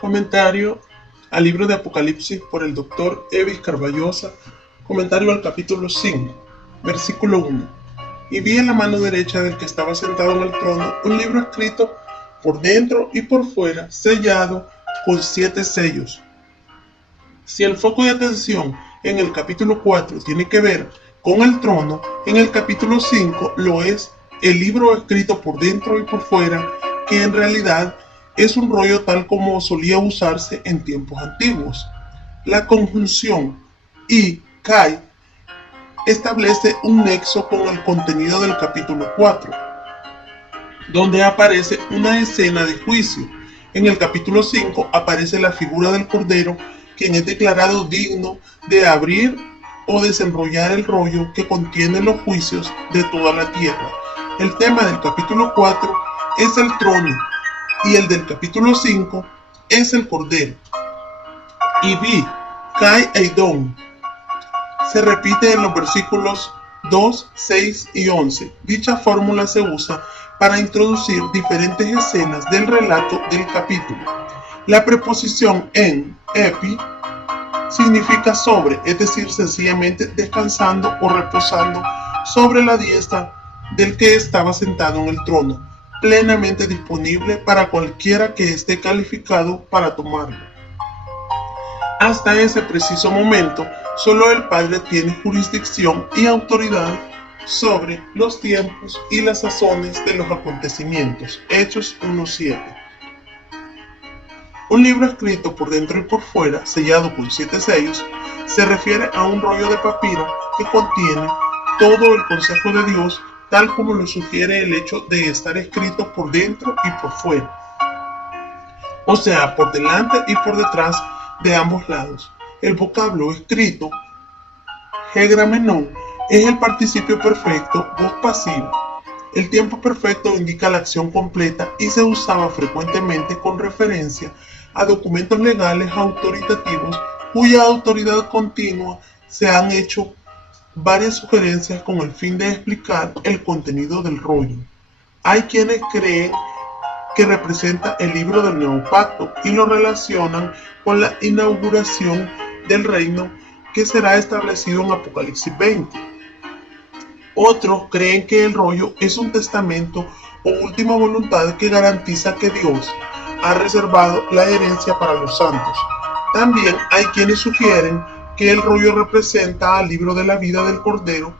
Comentario al libro de Apocalipsis por el Dr. Evis Carballosa. Comentario al capítulo 5, versículo 1. Y vi en la mano derecha del que estaba sentado en el trono un libro escrito por dentro y por fuera, sellado con 7 sellos. Si el foco de atención en el capítulo 4 tiene que ver con el trono, en el capítulo 5 lo es el libro escrito por dentro y por fuera, que en realidad es un rollo tal como solía usarse en tiempos antiguos. La conjunción y Kai establece un nexo con el contenido del capítulo 4, donde aparece una escena de juicio. En el capítulo 5 aparece la figura del Cordero, quien es declarado digno de abrir o desenrollar el rollo que contiene los juicios de toda la tierra. El tema del capítulo 4 es el trono y el del capítulo 5 es el Cordero. Y vi, Kai Eidon, se repite en los versículos 2, 6 y 11. Dicha fórmula se usa para introducir diferentes escenas del relato del capítulo. La preposición en, epi, significa sobre, es decir, sencillamente descansando o reposando sobre la diestra del que estaba sentado en el trono, plenamente disponible para cualquiera que esté calificado para tomarlo. Hasta ese preciso momento, solo el Padre tiene jurisdicción y autoridad sobre los tiempos y las sazones de los acontecimientos. Hechos 1:7. Un libro escrito por dentro y por fuera, sellado con 7 sellos, se refiere a un rollo de papiro que contiene todo el consejo de Dios, tal como lo sugiere el hecho de estar escrito por dentro y por fuera, o sea, por delante y por detrás de ambos lados. El vocablo escrito, hegramenón, es el participio perfecto, voz pasiva. El tiempo perfecto indica la acción completa y se usaba frecuentemente con referencia a documentos legales autoritativos cuya autoridad continua. Se han hecho varias sugerencias con el fin de explicar el contenido del rollo. Hay quienes creen que representa el libro del Nuevo Pacto y lo relacionan con la inauguración del reino que será establecido en Apocalipsis 20. Otros creen que el rollo es un testamento o última voluntad que garantiza que Dios ha reservado la herencia para los santos. También hay quienes sugieren que el rollo representa al libro de la vida del Cordero,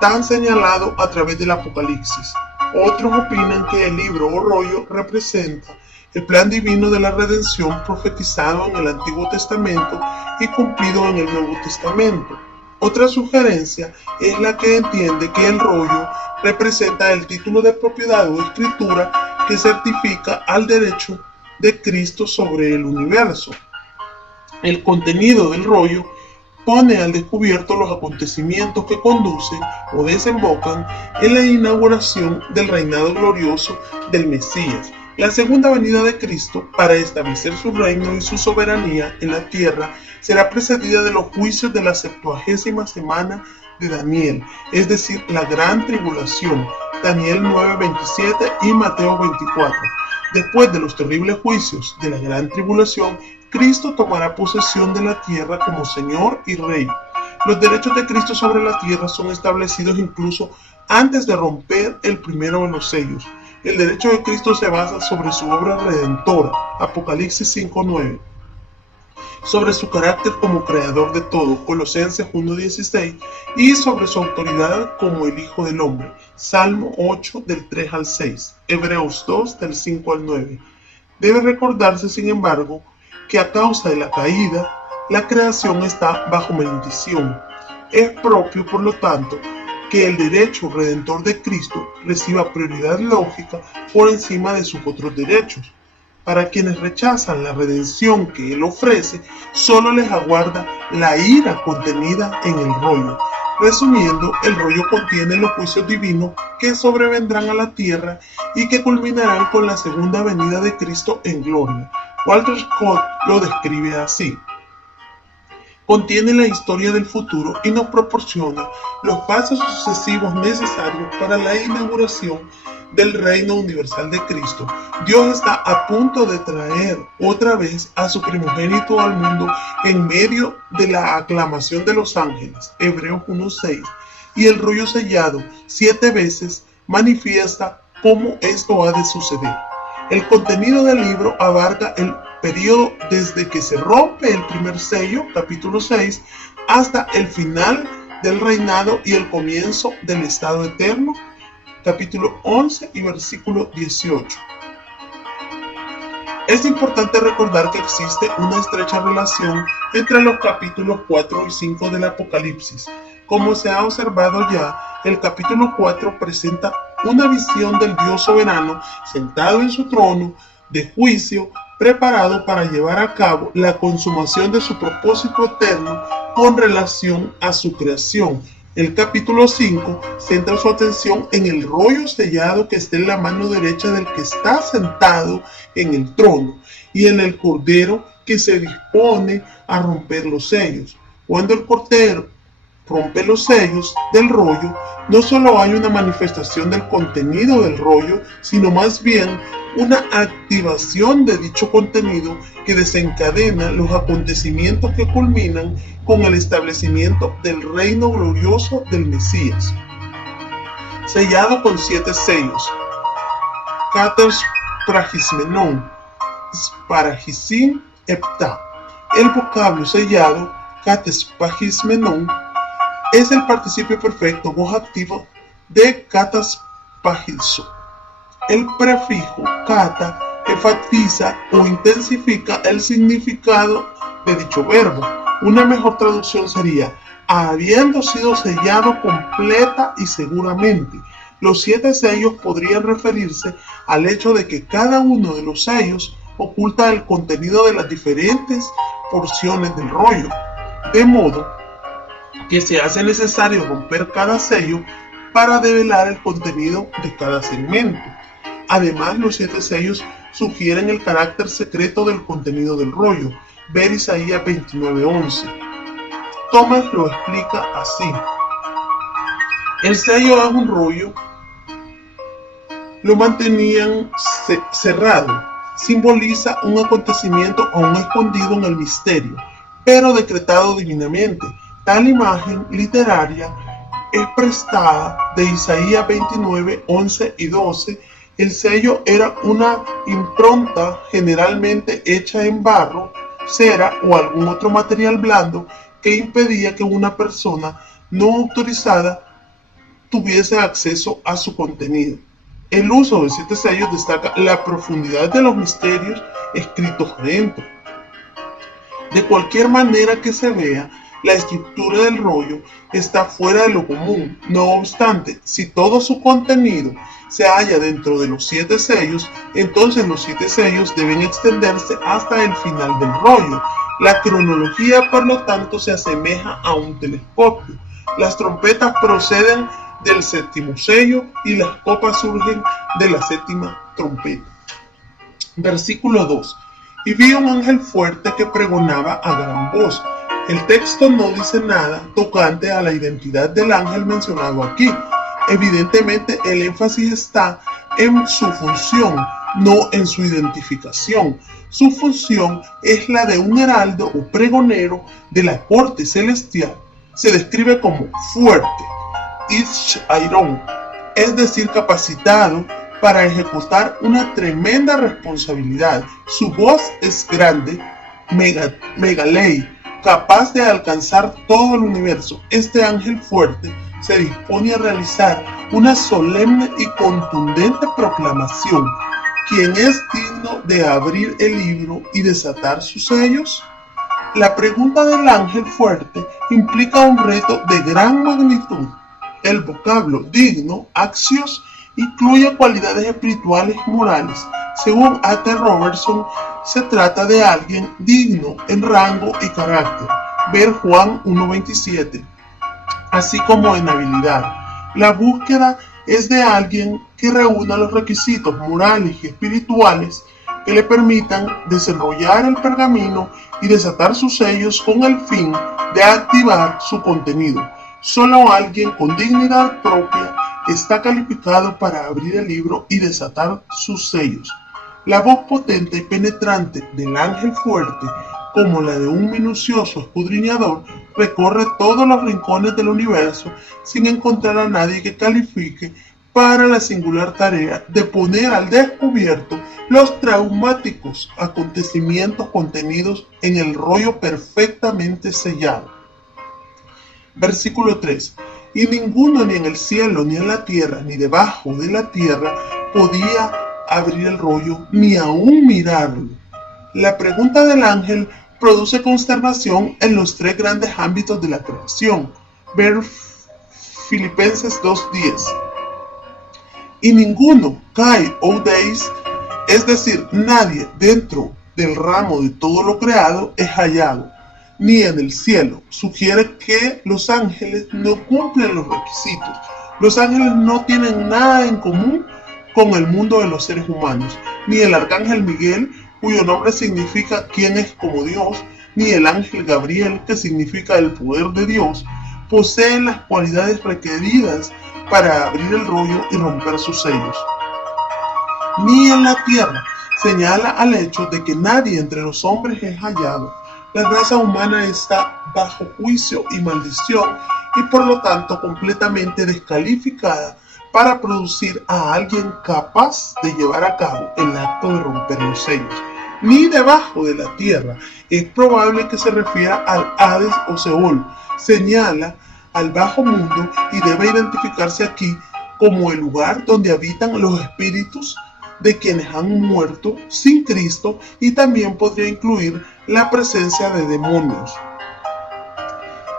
tan señalado a través del Apocalipsis. Otros opinan que el libro o rollo representa el plan divino de la redención profetizado en el Antiguo Testamento y cumplido en el Nuevo Testamento. Otra sugerencia es la que entiende que el rollo representa el título de propiedad o escritura que certifica al derecho de Cristo sobre el universo. El contenido del rollo pone al descubierto los acontecimientos que conducen o desembocan en la inauguración del reinado glorioso del Mesías, la segunda venida de Cristo para establecer su reino y su soberanía en la tierra. Será precedida de los juicios de la 70ª semana de Daniel, es decir, la gran tribulación, Daniel 9:27 y Mateo 24. Después de los terribles juicios de la gran tribulación, Cristo tomará posesión de la tierra como Señor y Rey. Los derechos de Cristo sobre la tierra son establecidos incluso antes de romper el primero de los sellos. El derecho de Cristo se basa sobre su obra redentora, Apocalipsis 5:9. Sobre su carácter como creador de todo, Colosenses 1:16, y sobre su autoridad como el Hijo del Hombre, Salmo 8 del 3 al 6, Hebreos 2 del 5 al 9. Debe recordarse, sin embargo, que a causa de la caída, la creación está bajo maldición. Es propio, por lo tanto, que el derecho redentor de Cristo reciba prioridad lógica por encima de sus otros derechos. Para quienes rechazan la redención que Él ofrece, solo les aguarda la ira contenida en el rollo. Resumiendo, el rollo contiene los juicios divinos que sobrevendrán a la tierra y que culminarán con la segunda venida de Cristo en gloria. Walter Scott lo describe así: Contiene la historia del futuro y nos proporciona los pasos sucesivos necesarios para la inauguración del reino universal de Cristo. Dios está a punto de traer otra vez a su primogénito al mundo en medio de la aclamación de los ángeles, Hebreos 1:6, y el rollo sellado 7 veces manifiesta cómo esto ha de suceder. El contenido del libro abarca el periodo desde que se rompe el primer sello, capítulo 6, hasta el final del reinado y el comienzo del estado eterno, capítulo 11 y versículo 18. Es importante recordar que existe una estrecha relación entre los capítulos 4 y 5 del Apocalipsis. Como se ha observado ya, el capítulo 4 presenta una visión del Dios soberano sentado en su trono de juicio, preparado para llevar a cabo la consumación de su propósito eterno con relación a su creación. El capítulo 5 centra su atención en el rollo sellado que está en la mano derecha del que está sentado en el trono y en el cordero que se dispone a romper los sellos. Cuando el cordero rompe los sellos del rollo, no solo hay una manifestación del contenido del rollo, sino más bien una activación de dicho contenido que desencadena los acontecimientos que culminan con el establecimiento del reino glorioso del Mesías. Sellado con 7 sellos. Kater Pragismenon, Sparagisin Epta. El vocablo sellado, Kates Pragismenon, es el participio perfecto voz activo de katas pagiso. El prefijo kata enfatiza o intensifica el significado de dicho verbo. Una mejor traducción sería, habiendo sido sellado completa y seguramente. Los 7 sellos podrían referirse al hecho de que cada uno de los sellos oculta el contenido de las diferentes porciones del rollo, de modo que se hace necesario romper cada sello para develar el contenido de cada segmento. Además, los 7 sellos sugieren el carácter secreto del contenido del rollo. Ver Isaías 29:11. Thomas lo explica así. El sello es un rollo, lo mantenían cerrado, simboliza un acontecimiento aún escondido en el misterio, pero decretado divinamente. Tal imagen literaria es prestada de Isaías 29:11 y 12. El sello era una impronta generalmente hecha en barro, cera o algún otro material blando que impedía que una persona no autorizada tuviese acceso a su contenido. El uso de 7 sellos destaca la profundidad de los misterios escritos adentro. De cualquier manera que se vea, la estructura del rollo está fuera de lo común. No obstante, si todo su contenido se halla dentro de los 7 sellos, entonces los 7 sellos deben extenderse hasta el final del rollo. La cronología, por lo tanto, se asemeja a un telescopio. Las trompetas proceden del 7º sello y las copas surgen de la 7ª trompeta. Versículo 2. Y vi un ángel fuerte que pregonaba a gran voz. El texto no dice nada tocante a la identidad del ángel mencionado aquí. Evidentemente el énfasis está en su función, no en su identificación. Su función es la de un heraldo o pregonero de la corte celestial. Se describe como fuerte, Ish Iron, es decir, capacitado para ejecutar una tremenda responsabilidad. Su voz es grande, megalei, capaz de alcanzar todo el universo. Este ángel fuerte se dispone a realizar una solemne y contundente proclamación. ¿Quién es digno de abrir el libro y desatar sus sellos? La pregunta del ángel fuerte implica un reto de gran magnitud. El vocablo digno, axios, incluye cualidades espirituales y morales. Según A.T. Robertson, se trata de alguien digno en rango y carácter. Ver Juan 1:27. Así como en habilidad. La búsqueda es de alguien que reúna los requisitos morales y espirituales que le permitan desenrollar el pergamino y desatar sus sellos con el fin de activar su contenido. Solo alguien con dignidad propia está calificado para abrir el libro y desatar sus sellos. La voz potente y penetrante del ángel fuerte, como la de un minucioso escudriñador, recorre todos los rincones del universo sin encontrar a nadie que califique para la singular tarea de poner al descubierto los traumáticos acontecimientos contenidos en el rollo perfectamente sellado. Versículo 3. Y ninguno, ni en el cielo, ni en la tierra, ni debajo de la tierra, podía abrir el rollo, ni aún mirarlo. La pregunta del ángel produce consternación en los tres grandes ámbitos de la creación. Ver Filipenses 2:10. Y ninguno cae o deis, es decir, nadie dentro del ramo de todo lo creado es hallado, ni en el cielo. Sugiere que los ángeles no cumplen los requisitos. Los ángeles no tienen nada en común con el mundo de los seres humanos, ni el arcángel Miguel, cuyo nombre significa quien es como Dios, ni el ángel Gabriel, que significa el poder de Dios, poseen las cualidades requeridas para abrir el rollo y romper sus sellos. Ni en la tierra. Señala al hecho de que nadie entre los hombres es hallado. La raza humana está bajo juicio y maldición y por lo tanto completamente descalificada para producir a alguien capaz de llevar a cabo el acto de romper los sellos. Ni debajo de la tierra. Es probable que se refiera al Hades o Seol. Señala al bajo mundo y debe identificarse aquí como el lugar donde habitan los espíritus de quienes han muerto sin Cristo, y también podría incluir la presencia de demonios.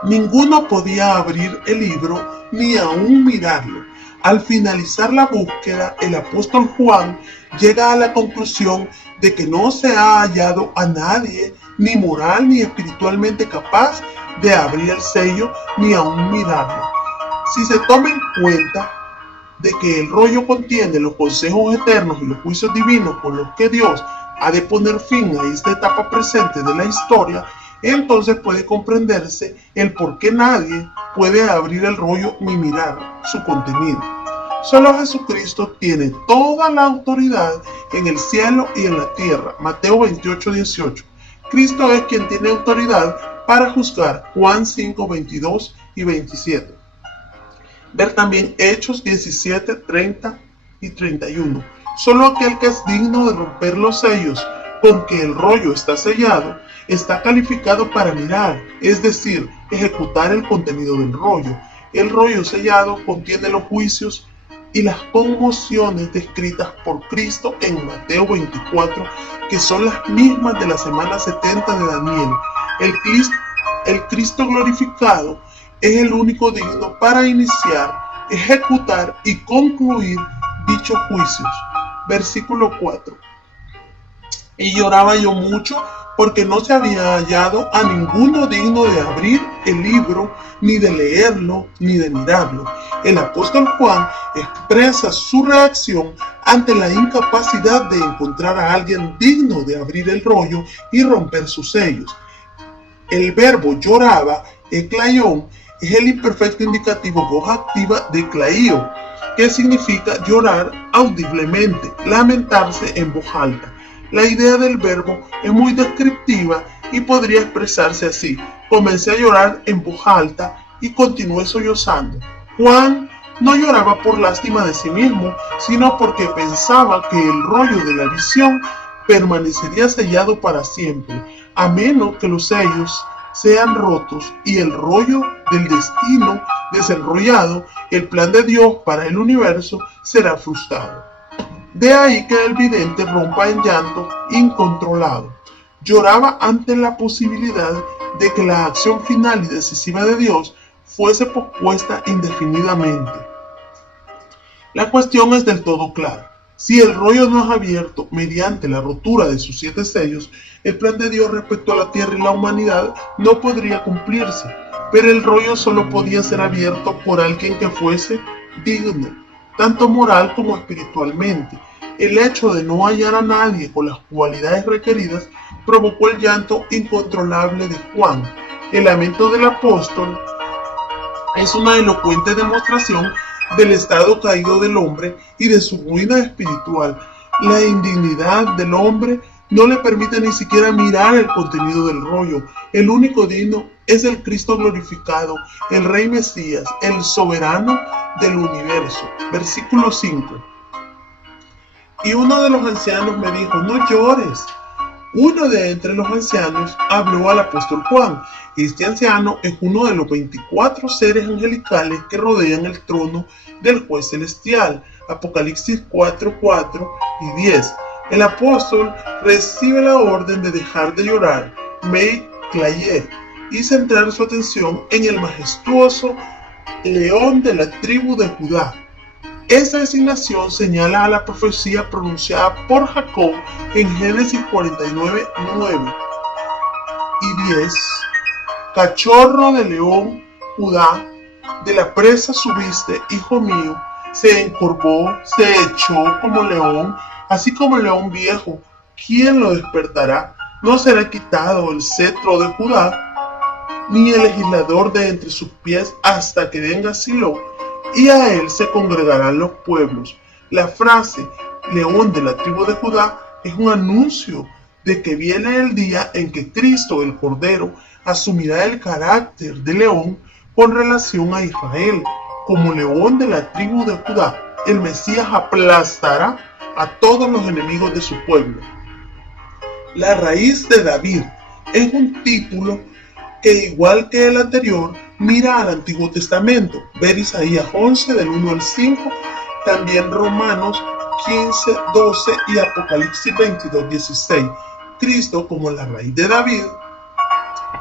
Ninguno podía abrir el libro ni aún mirarlo. Al finalizar la búsqueda, el apóstol Juan llega a la conclusión de que no se ha hallado a nadie, ni moral ni espiritualmente capaz de abrir el sello ni aún mirarlo. Si se toma en cuenta de que el rollo contiene los consejos eternos y los juicios divinos con los que Dios ha de poner fin a esta etapa presente de la historia, entonces puede comprenderse el por qué nadie puede abrir el rollo ni mirar su contenido. Solo Jesucristo tiene toda la autoridad en el cielo y en la tierra. Mateo 28:18. Cristo es quien tiene autoridad para juzgar. Juan 5:22 y 27. Ver también Hechos 17, 30 y 31. Solo aquel que es digno de romper los sellos con que el rollo está sellado, está calificado para mirar, es decir, ejecutar el contenido del rollo. El rollo sellado contiene los juicios y las conmociones descritas por Cristo en Mateo 24, que son las mismas de la semana 70 de Daniel. El Cristo glorificado es el único digno para iniciar, ejecutar y concluir dichos juicios. Versículo 4. Y lloraba yo mucho porque no se había hallado a ninguno digno de abrir el libro, ni de leerlo, ni de mirarlo. El apóstol Juan expresa su reacción ante la incapacidad de encontrar a alguien digno de abrir el rollo y romper sus sellos. El verbo lloraba, eclaión, es el imperfecto indicativo voz activa de eclaio, que significa llorar audiblemente, lamentarse en voz alta. La idea del verbo es muy descriptiva y podría expresarse así: comencé a llorar en voz alta y continué sollozando. Juan no lloraba por lástima de sí mismo, sino porque pensaba que el rollo de la visión permanecería sellado para siempre, a menos que los sellos sean rotos y el rollo del destino desenrollado, el plan de Dios para el universo, será frustrado. De ahí que el vidente rompa en llanto incontrolado. Lloraba ante la posibilidad de que la acción final y decisiva de Dios fuese pospuesta indefinidamente. La cuestión es del todo clara. Si el rollo no es abierto mediante la rotura de sus 7 sellos, el plan de Dios respecto a la tierra y la humanidad no podría cumplirse, pero el rollo solo podía ser abierto por alguien que fuese digno, tanto moral como espiritualmente. El hecho de no hallar a nadie con las cualidades requeridas provocó el llanto incontrolable de Juan. El lamento del apóstol es una elocuente demostración del estado caído del hombre y de su ruina espiritual. La indignidad del hombre no le permite ni siquiera mirar el contenido del rollo. El único digno es el Cristo glorificado, el Rey Mesías, el soberano del universo. Versículo 5. Y uno de los ancianos me dijo: no llores. Uno de entre los ancianos habló al apóstol Juan. Este anciano es uno de los 24 seres angelicales que rodean el trono del juez celestial. Apocalipsis 4, 4 y 10. El apóstol recibe la orden de dejar de llorar, Mei Clayé, y centrar su atención en el majestuoso león de la tribu de Judá. Esta designación señala a la profecía pronunciada por Jacob en Génesis 49, 9 y 10. Cachorro de león, Judá, de la presa subiste, hijo mío, se encorvó, se echó como león, así como el león viejo. ¿Quién lo despertará? No será quitado el cetro de Judá, ni el legislador de entre sus pies hasta que venga Silo, y a él se congregarán los pueblos. La frase león de la tribu de Judá es un anuncio de que viene el día en que Cristo, el Cordero, asumirá el carácter de león con relación a Israel. Como león de la tribu de Judá, el Mesías aplastará a todos los enemigos de su pueblo. La raíz de David es un título que, igual que el anterior, mira al Antiguo Testamento. Ver Isaías 11 del 1 al 5, también Romanos 15, 12 y Apocalipsis 22, 16. Cristo, como la raíz de David,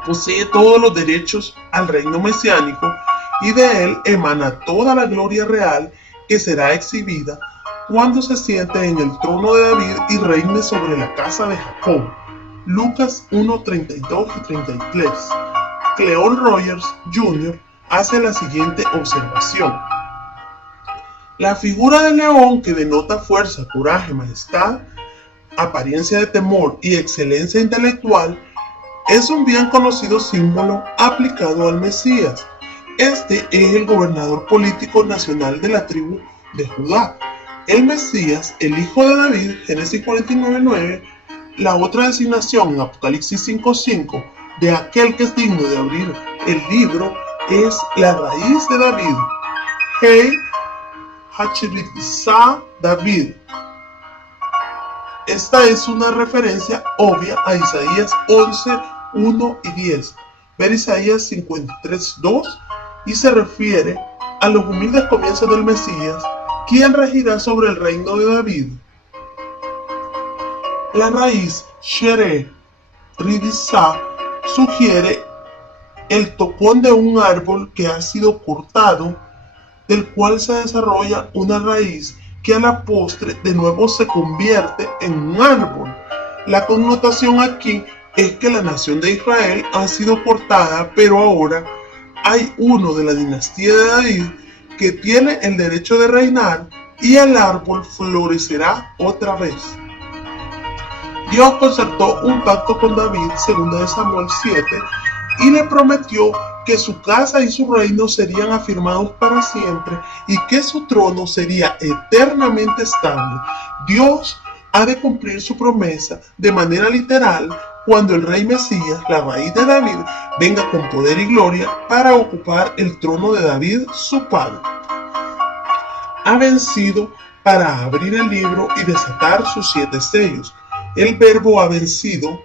posee todos los derechos al reino mesiánico y de él emana toda la gloria real que será exhibida cuando se siente en el trono de David y reine sobre la casa de Jacob. Lucas 1, 32 y 33. Cleon Rogers Jr. hace la siguiente observación: la figura del león, que denota fuerza, coraje, majestad, apariencia de temor y excelencia intelectual, es un bien conocido símbolo aplicado al Mesías. Este es el gobernador político nacional de la tribu de Judá. El Mesías, el hijo de David, Génesis 49, 9. La otra designación en Apocalipsis 5, 5 de aquel que es digno de abrir el libro es la raíz de David. Hey Hachritza David. Esta es una referencia obvia a Isaías 11, 1 y 10. Ver Isaías 53, 2 y se refiere a los humildes comienzos del Mesías, quien regirá sobre el reino de David. La raíz Shere Ridisa sugiere el tocón de un árbol que ha sido cortado, del cual se desarrolla una raíz que a la postre de nuevo se convierte en un árbol. La connotación aquí es que la nación de Israel ha sido cortada, pero ahora hay uno de la dinastía de David que tiene el derecho de reinar y el árbol florecerá otra vez. Dios concertó un pacto con David, 2 Samuel 7, y le prometió que su casa y su reino serían afirmados para siempre y que su trono sería eternamente estable. Dios ha de cumplir su promesa de manera literal cuando el rey Mesías, la raíz de David, venga con poder y gloria para ocupar el trono de David, su padre. Ha vencido para abrir el libro y desatar sus 7 sellos. El verbo ha vencido,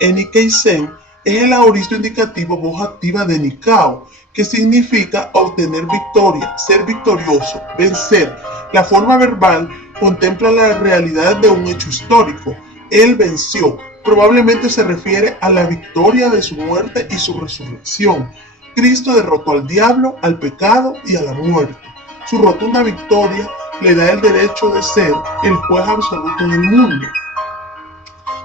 enikeisen, es el aoristo indicativo voz activa de nikao, que significa obtener victoria, ser victorioso, vencer. La forma verbal contempla la realidad de un hecho histórico. Él venció. Probablemente se refiere a la victoria de su muerte y su resurrección. Cristo derrotó al diablo, al pecado y a la muerte. Su rotunda victoria le da el derecho de ser el juez absoluto del mundo.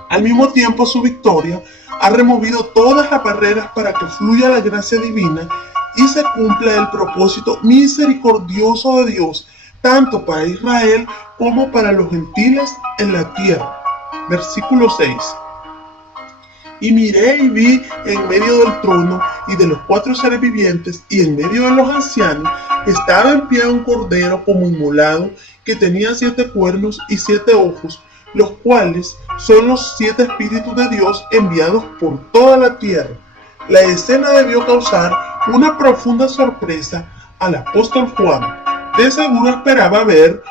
Al mismo tiempo, su victoria ha removido todas las barreras para que fluya la gracia divina y se cumpla el propósito misericordioso de Dios, tanto para Israel como para los gentiles en la tierra. Versículo 6. Y miré y vi en medio del trono y de los 4 seres vivientes y en medio de los ancianos estaba en pie un cordero como inmolado que tenía 7 cuernos y 7 ojos, los cuales son los 7 espíritus de Dios enviados por toda la tierra. La escena debió causar una profunda sorpresa al apóstol Juan. De seguro esperaba ver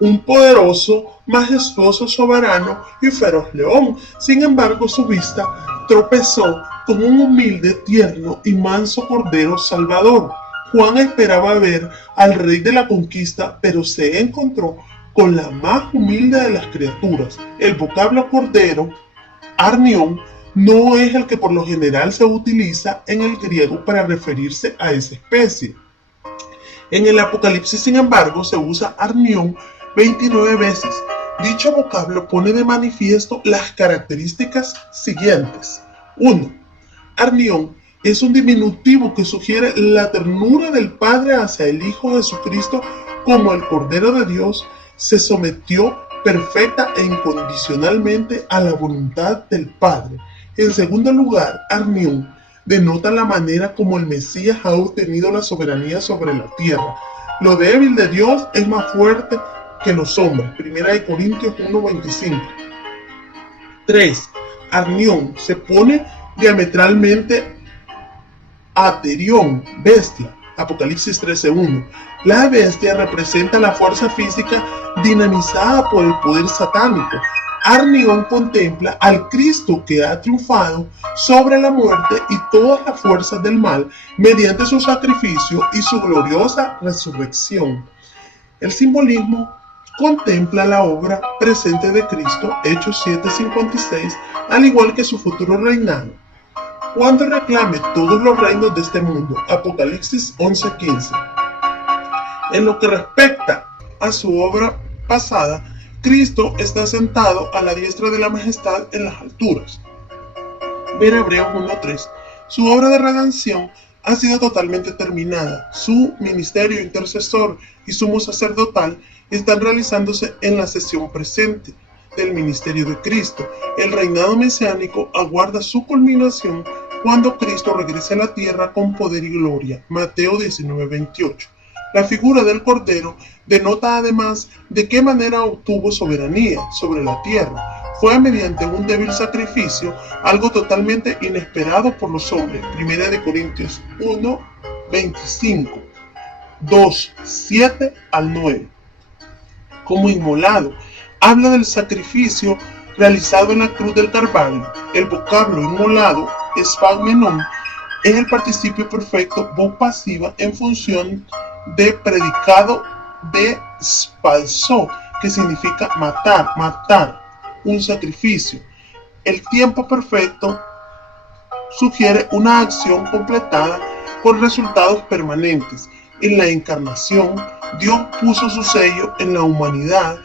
un poderoso, majestuoso, soberano y feroz león. Sin embargo, su vista tropezó con un humilde, tierno y manso cordero salvador. Juan esperaba ver al rey de la conquista, pero se encontró con la más humilde de las criaturas. El vocablo cordero, arnión, no es el que por lo general se utiliza en el griego para referirse a esa especie. En el Apocalipsis, sin embargo, se usa arnión 29 veces. Dicho vocablo pone de manifiesto las características siguientes. 1. Arnión es un diminutivo que sugiere la ternura del Padre hacia el Hijo Jesucristo, como el Cordero de Dios se sometió perfecta e incondicionalmente a la voluntad del Padre. En segundo lugar, arnión denota la manera como el Mesías ha obtenido la soberanía sobre la tierra. Lo débil de Dios es más fuerte que los hombres. 1 Corintios 1:25. 3. Arnión se pone diametralmente a Terión, bestia. Apocalipsis 13:1. La bestia representa la fuerza física dinamizada por el poder satánico. Arnión contempla al Cristo que ha triunfado sobre la muerte y todas las fuerzas del mal mediante su sacrificio y su gloriosa resurrección. El simbolismo contempla la obra presente de Cristo, Hechos 7:56, al igual que su futuro reinado, cuando reclame todos los reinos de este mundo, Apocalipsis 11:15. En lo que respecta a su obra pasada, Cristo está sentado a la diestra de la majestad en las alturas. Ver Hebreos 1:3. Su obra de redención ha sido totalmente terminada. Su ministerio intercesor y sumo sacerdotal están realizándose en la sesión presente del ministerio de Cristo. El reinado mesiánico aguarda su culminación cuando Cristo regrese a la tierra con poder y gloria. Mateo 19:28. La figura del Cordero denota además de qué manera obtuvo soberanía sobre la tierra. Fue mediante un débil sacrificio, algo totalmente inesperado por los hombres. 1 Corintios 1:25, 2:7-9. Como inmolado, habla del sacrificio realizado en la cruz del Calvario. El vocablo inmolado, esphagmenon, es el participio perfecto voz pasiva en función de predicado de spalso, que significa matar, un sacrificio. El tiempo perfecto sugiere una acción completada con resultados permanentes. En la encarnación, Dios puso su sello en la humanidad,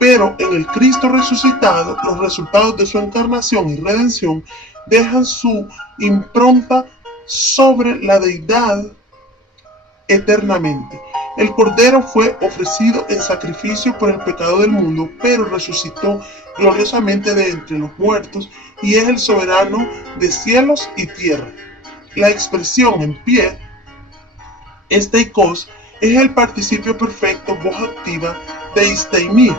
pero en el Cristo resucitado, los resultados de su encarnación y redención dejan su impronta sobre la deidad eternamente. El Cordero fue ofrecido en sacrificio por el pecado del mundo, pero resucitó gloriosamente de entre los muertos y es el soberano de cielos y tierra. La expresión en pie, esteikos, es el participio perfecto voz activa de isteimi.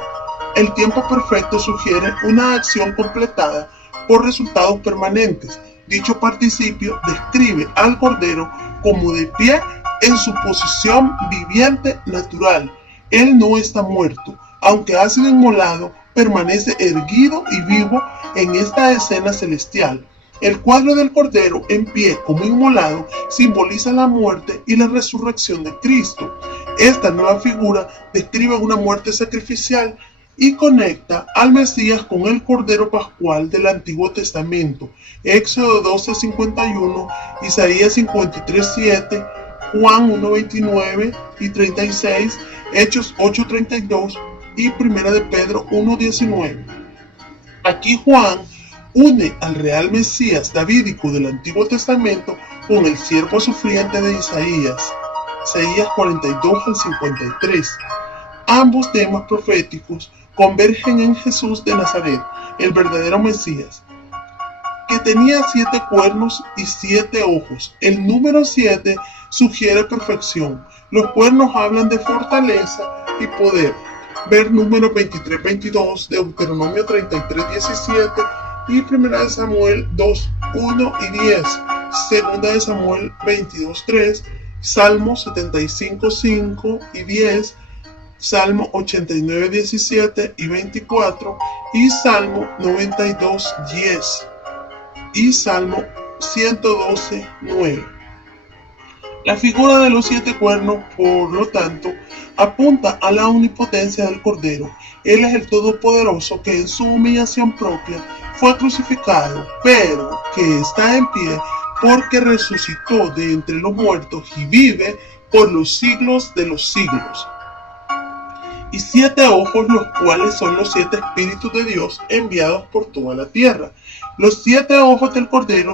El tiempo perfecto sugiere una acción completada por resultados permanentes. Dicho participio describe al Cordero como de pie en su posición viviente natural. Él no está muerto, aunque ha sido inmolado, permanece erguido y vivo en esta escena celestial. El cuadro del Cordero en pie como inmolado simboliza la muerte y la resurrección de Cristo. Esta nueva figura describe una muerte sacrificial y conecta al Mesías con el Cordero Pascual del Antiguo Testamento. Éxodo 12:51, Isaías 53:7, Juan 1:29 y 36, Hechos 8:32 y 1 de Pedro 1:19. Aquí Juan une al real Mesías davídico del Antiguo Testamento con el siervo sufriente de Isaías 42-53. Ambos temas proféticos convergen en Jesús de Nazaret, el verdadero Mesías, que tenía 7 cuernos y 7 ojos. El número 7 sugiere perfección. Los cuernos hablan de fortaleza y poder. Ver número 23-22, Deuteronomio 33-17 y 1 Samuel 2-1 y 10, 2 Samuel 22-3, Salmo 75-5 y 10, Salmo 89-17 y 24 y Salmo 92-10 y Salmo 112-9. La figura de los 7 cuernos, por lo tanto, apunta a la omnipotencia del Cordero. Él es el Todopoderoso que en su humillación propia fue crucificado, pero que está en pie porque resucitó de entre los muertos y vive por los siglos de los siglos. Y 7 ojos, los cuales son los 7 espíritus de Dios enviados por toda la tierra. Los 7 ojos del Cordero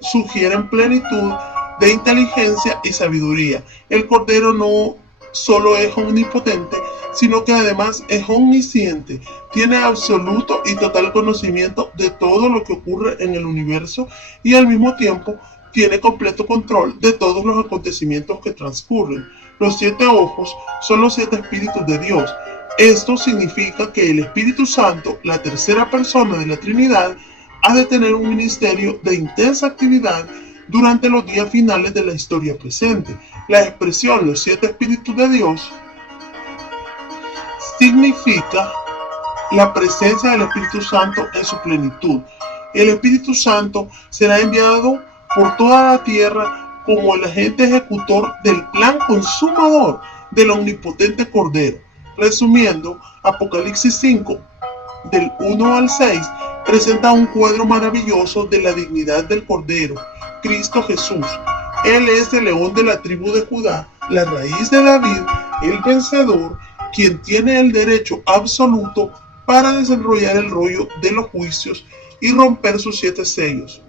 sugieren plenitud de inteligencia y sabiduría. El Cordero no solo es omnipotente, sino que además es omnisciente. Tiene absoluto y total conocimiento de todo lo que ocurre en el universo y al mismo tiempo tiene completo control de todos los acontecimientos que transcurren. Los 7 ojos son los 7 espíritus de Dios. Esto significa que el Espíritu Santo, la tercera persona de la Trinidad, ha de tener un ministerio de intensa actividad durante los días finales de la historia presente. La expresión los 7 espíritus de Dios significa la presencia del Espíritu Santo en su plenitud. El Espíritu Santo será enviado por toda la tierra como el agente ejecutor del plan consumador del omnipotente Cordero. Resumiendo, Apocalipsis 5, del 1 al 6, presenta un cuadro maravilloso de la dignidad del Cordero, Cristo Jesús. Él es el león de la tribu de Judá, la raíz de David, el vencedor, quien tiene el derecho absoluto para desarrollar el rollo de los juicios y romper sus 7 sellos.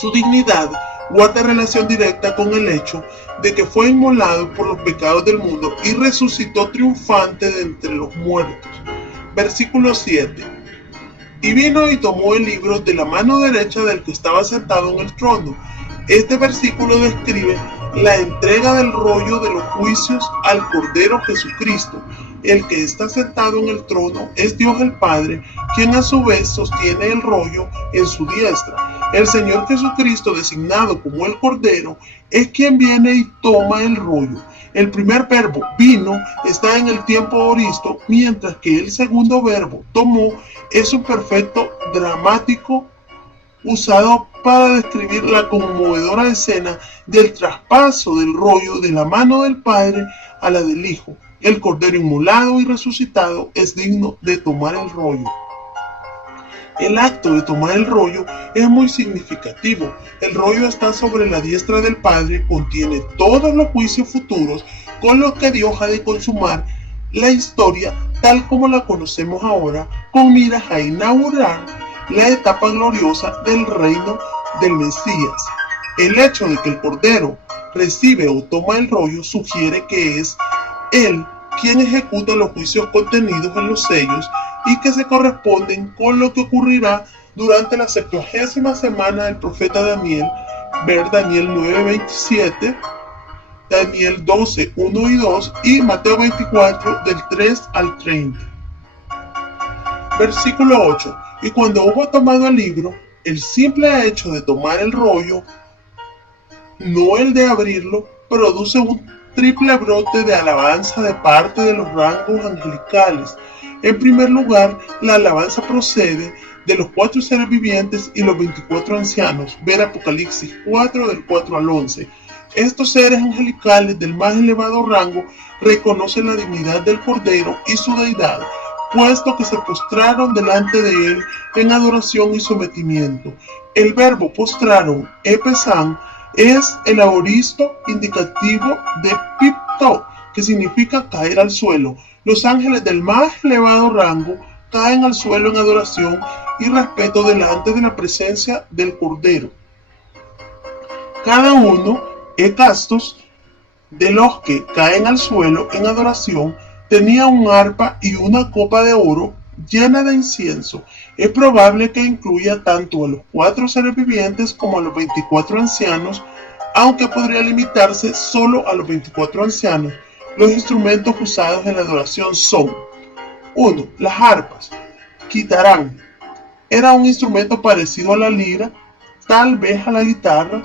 Su dignidad guarda relación directa con el hecho de que fue inmolado por los pecados del mundo y resucitó triunfante de entre los muertos. Versículo 7. Y vino y tomó el libro de la mano derecha del que estaba sentado en el trono. Este versículo describe la entrega del rollo de los juicios al Cordero Jesucristo. El que está sentado en el trono es Dios el Padre, quien a su vez sostiene el rollo en su diestra. El Señor Jesucristo, designado como el Cordero, es quien viene y toma el rollo. El primer verbo, vino, está en el tiempo aoristo, mientras que el segundo verbo, tomó, es un perfecto dramático usado para describir la conmovedora escena del traspaso del rollo de la mano del Padre a la del Hijo. El Cordero inmolado y resucitado es digno de tomar el rollo. El acto de tomar el rollo es muy significativo. El rollo está sobre la diestra del Padre, contiene todos los juicios futuros con los que Dios ha de consumar la historia tal como la conocemos ahora, con miras a inaugurar la etapa gloriosa del reino del Mesías. El hecho de que el Cordero recibe o toma el rollo sugiere que es Él quien ejecuta los juicios contenidos en los sellos y que se corresponden con lo que ocurrirá durante la 70ª semana del profeta Daniel. Ver Daniel 9:27, Daniel 12:1 y 2 y Mateo 24 del 3 al 30. Versículo 8. Y cuando hubo tomado el libro, el simple hecho de tomar el rollo, no el de abrirlo, produce un triple brote de alabanza de parte de los rangos angelicales. En primer lugar, la alabanza procede de los 4 seres vivientes y los 24 ancianos. Ver Apocalipsis 4 del 4 al 11. Estos seres angelicales del más elevado rango reconocen la dignidad del Cordero y su deidad, puesto que se postraron delante de él en adoración y sometimiento. El verbo postraron, epesan, es el aoristo indicativo de pipto, que significa caer al suelo. Los ángeles del más elevado rango caen al suelo en adoración y respeto delante de la presencia del Cordero. Cada uno, castos, de los que caen al suelo en adoración, tenía un arpa y una copa de oro llena de incienso. Es probable que incluya tanto a los 4 seres vivientes como a los 24 ancianos, aunque podría limitarse solo a los 24 ancianos. Los instrumentos usados en la adoración son: 1. Las arpas. Quitarán. Era un instrumento parecido a la lira, tal vez a la guitarra.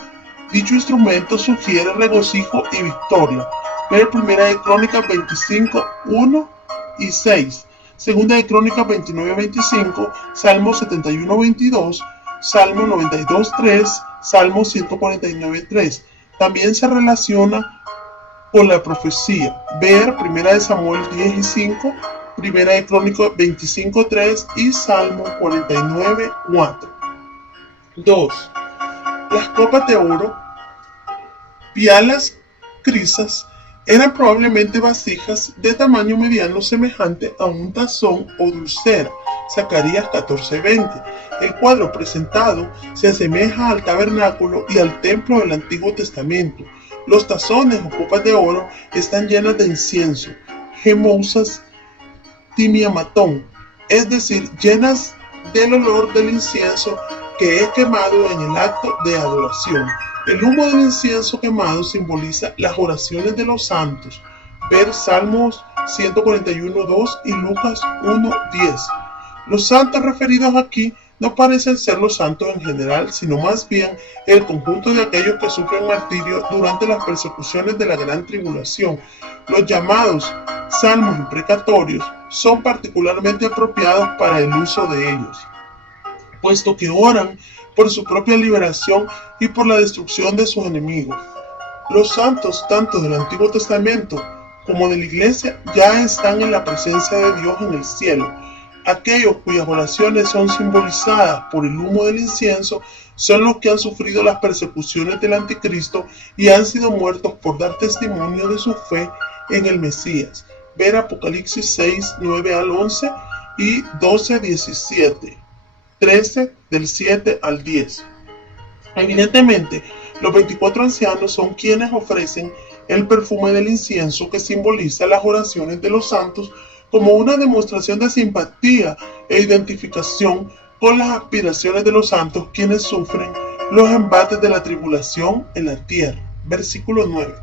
Dicho instrumento sugiere regocijo y victoria. Ver Primera de Crónicas 25, 1 y 6. Segunda de Crónicas 29, 25. Salmo 71, 22. Salmo 92, 3. Salmo 149, 3. También se relaciona con la profecía. Ver Primera de Samuel 10 y 5. Primera de Crónicas 25, 3 y Salmo 49, 4. 2. Las copas de oro, pialas crisas, eran probablemente vasijas de tamaño mediano semejante a un tazón o dulcera. Zacarías 14:20. El cuadro presentado se asemeja al tabernáculo y al templo del Antiguo Testamento. Los tazones o copas de oro están llenas de incienso, gemosas timiamatón, es decir, llenas del olor del incienso que es quemado en el acto de adoración. El humo del incienso quemado simboliza las oraciones de los santos. Ver Salmos 141:2 y Lucas 1:10. Los santos referidos aquí no parecen ser los santos en general, sino más bien el conjunto de aquellos que sufren martirio durante las persecuciones de la gran tribulación. Los llamados salmos imprecatorios son particularmente apropiados para el uso de ellos, puesto que oran por su propia liberación y por la destrucción de sus enemigos. Los santos, tanto del Antiguo Testamento como de la Iglesia, ya están en la presencia de Dios en el cielo. Aquellos cuyas oraciones son simbolizadas por el humo del incienso son los que han sufrido las persecuciones del Anticristo y han sido muertos por dar testimonio de su fe en el Mesías. Ver Apocalipsis 6, 9 al 11 y 12, 17. 13 del 7 al 10. Evidentemente, los 24 ancianos son quienes ofrecen el perfume del incienso que simboliza las oraciones de los santos como una demostración de simpatía e identificación con las aspiraciones de los santos quienes sufren los embates de la tribulación en la tierra. Versículo 9.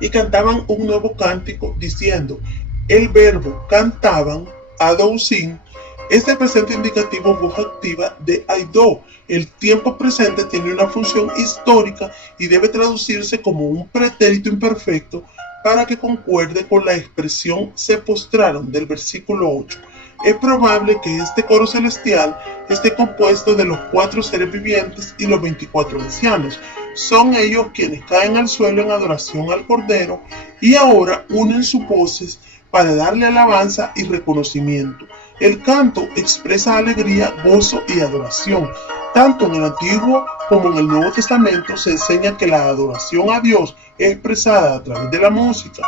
Y cantaban un nuevo cántico diciendo: el verbo cantaban, adousin, es el presente indicativo voz activa de Aidó. El tiempo presente tiene una función histórica y debe traducirse como un pretérito imperfecto para que concuerde con la expresión se postraron del versículo 8. Es probable que este coro celestial esté compuesto de los 4 seres vivientes y los 24 ancianos. Son ellos quienes caen al suelo en adoración al Cordero y ahora unen sus voces para darle alabanza y reconocimiento. El canto expresa alegría, gozo y adoración. Tanto en el Antiguo como en el Nuevo Testamento se enseña que la adoración a Dios es expresada a través de la música,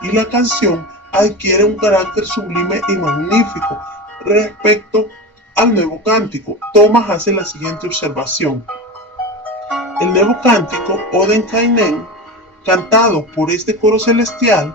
y la canción adquiere un carácter sublime y magnífico. Respecto al nuevo cántico, Tomás hace la siguiente observación: el nuevo cántico, Oden Kainen, cantado por este coro celestial,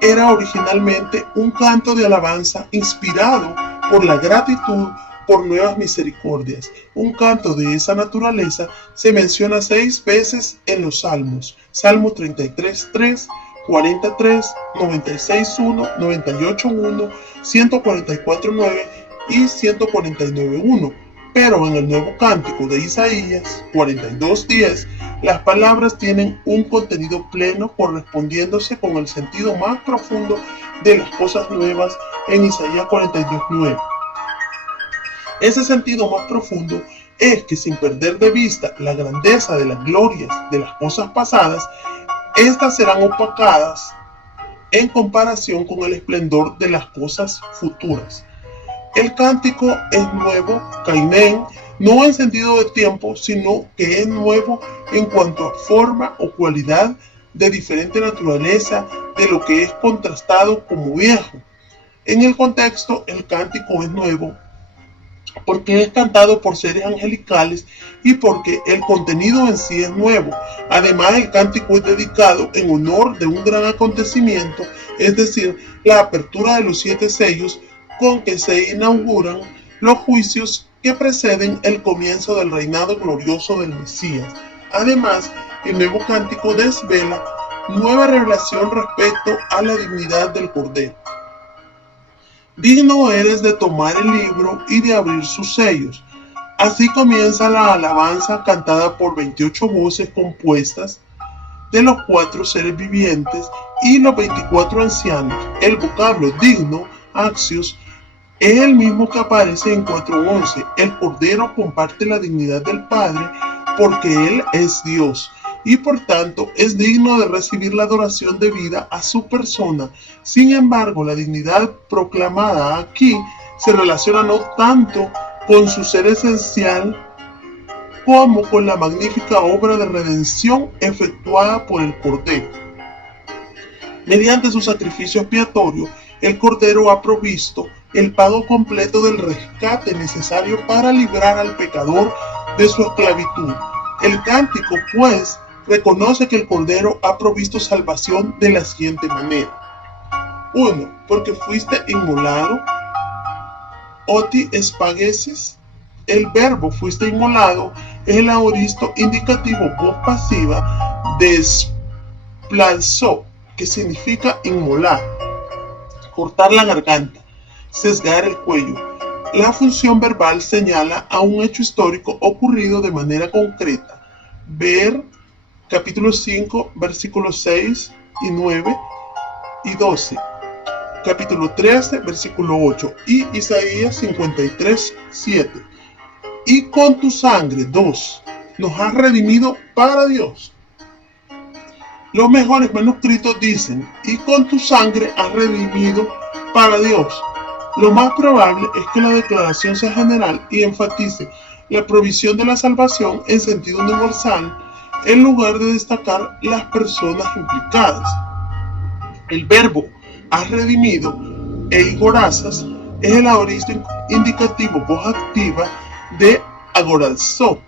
era originalmente un canto de alabanza inspirado por la gratitud por nuevas misericordias. Un canto de esa naturaleza se menciona 6 veces en los Salmos: Salmo 33:3, 43, 96:1, 98:1, 144:9 y 149:1. Pero en el nuevo cántico de Isaías 42:10, las palabras tienen un contenido pleno correspondiéndose con el sentido más profundo de las cosas nuevas en Isaías 42:9. Ese sentido más profundo es que, sin perder de vista la grandeza de las glorias de las cosas pasadas, estas serán opacadas en comparación con el esplendor de las cosas futuras. El cántico es nuevo, Kainen, no en sentido de tiempo, sino que es nuevo en cuanto a forma o cualidad de diferente naturaleza de lo que es contrastado como viejo. En el contexto, el cántico es nuevo porque es cantado por seres angelicales y porque el contenido en sí es nuevo. Además, el cántico es dedicado en honor de un gran acontecimiento, es decir, la apertura de los 7 sellos con que se inauguran los juicios que preceden el comienzo del reinado glorioso del Mesías. Además, el nuevo cántico desvela nueva revelación respecto a la dignidad del Cordero. Digno eres de tomar el libro y de abrir sus sellos. Así comienza la alabanza cantada por 28 voces compuestas de los 4 seres vivientes y los 24 ancianos. El vocablo digno, axios, es el mismo que aparece en 4:11. El Cordero comparte la dignidad del Padre porque Él es Dios y por tanto es digno de recibir la adoración debida a su persona. Sin embargo, la dignidad proclamada aquí se relaciona no tanto con su ser esencial como con la magnífica obra de redención efectuada por el Cordero. Mediante su sacrificio expiatorio, el Cordero ha provisto el pago completo del rescate necesario para librar al pecador de su esclavitud. El cántico, pues, reconoce que el Cordero ha provisto salvación de la siguiente manera. 1. Porque fuiste inmolado. Oti espagesis. El verbo fuiste inmolado es el aoristo indicativo voz pasiva desplazó, que significa inmolar, cortar la garganta, sesgar el cuello. La función verbal señala a un hecho histórico ocurrido de manera concreta. Ver capítulo 5, versículos 6 y 9 y 12. Capítulo 13, versículo 8 y Isaías 53, 7. Y con tu sangre, 2, nos has redimido para Dios. Los mejores manuscritos dicen, y con tu sangre has redimido para Dios. Lo más probable es que la declaración sea general y enfatice la provisión de la salvación en sentido universal, en lugar de destacar las personas implicadas. El verbo has redimido e igorazas es el aoristo indicativo voz activa de agorazó,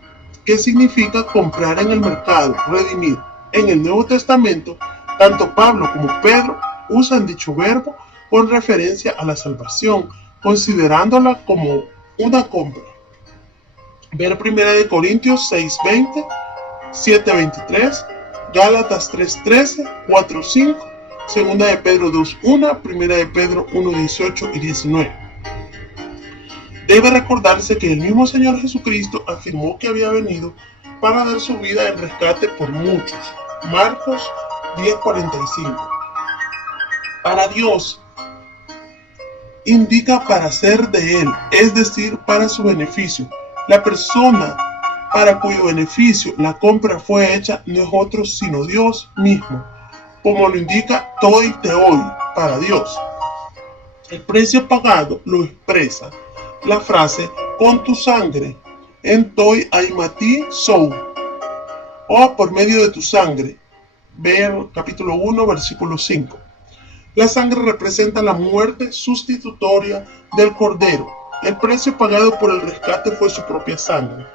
que significa comprar en el mercado, redimir. En el Nuevo Testamento, tanto Pablo como Pedro usan dicho verbo con referencia a la salvación, considerándola como una compra. Ver 1 Corintios 6:20, 7:23, Gálatas 3:13, 4:5, 2 de Pedro 2:1, 1 de Pedro 1:18 y 19. Debe recordarse que el mismo Señor Jesucristo afirmó que había venido para dar su vida en rescate por muchos. Marcos 10:45. Para Dios indica para hacer de Él, es decir, para su beneficio. La persona para cuyo beneficio la compra fue hecha no es otro sino Dios mismo, como lo indica toi theoi, para Dios. El precio pagado lo expresa la frase con tu sangre, en toi aimati sou, o por medio de tu sangre. Ver capítulo 1, versículo 5. La sangre representa la muerte sustitutoria del Cordero. El precio pagado por el rescate fue su propia sangre.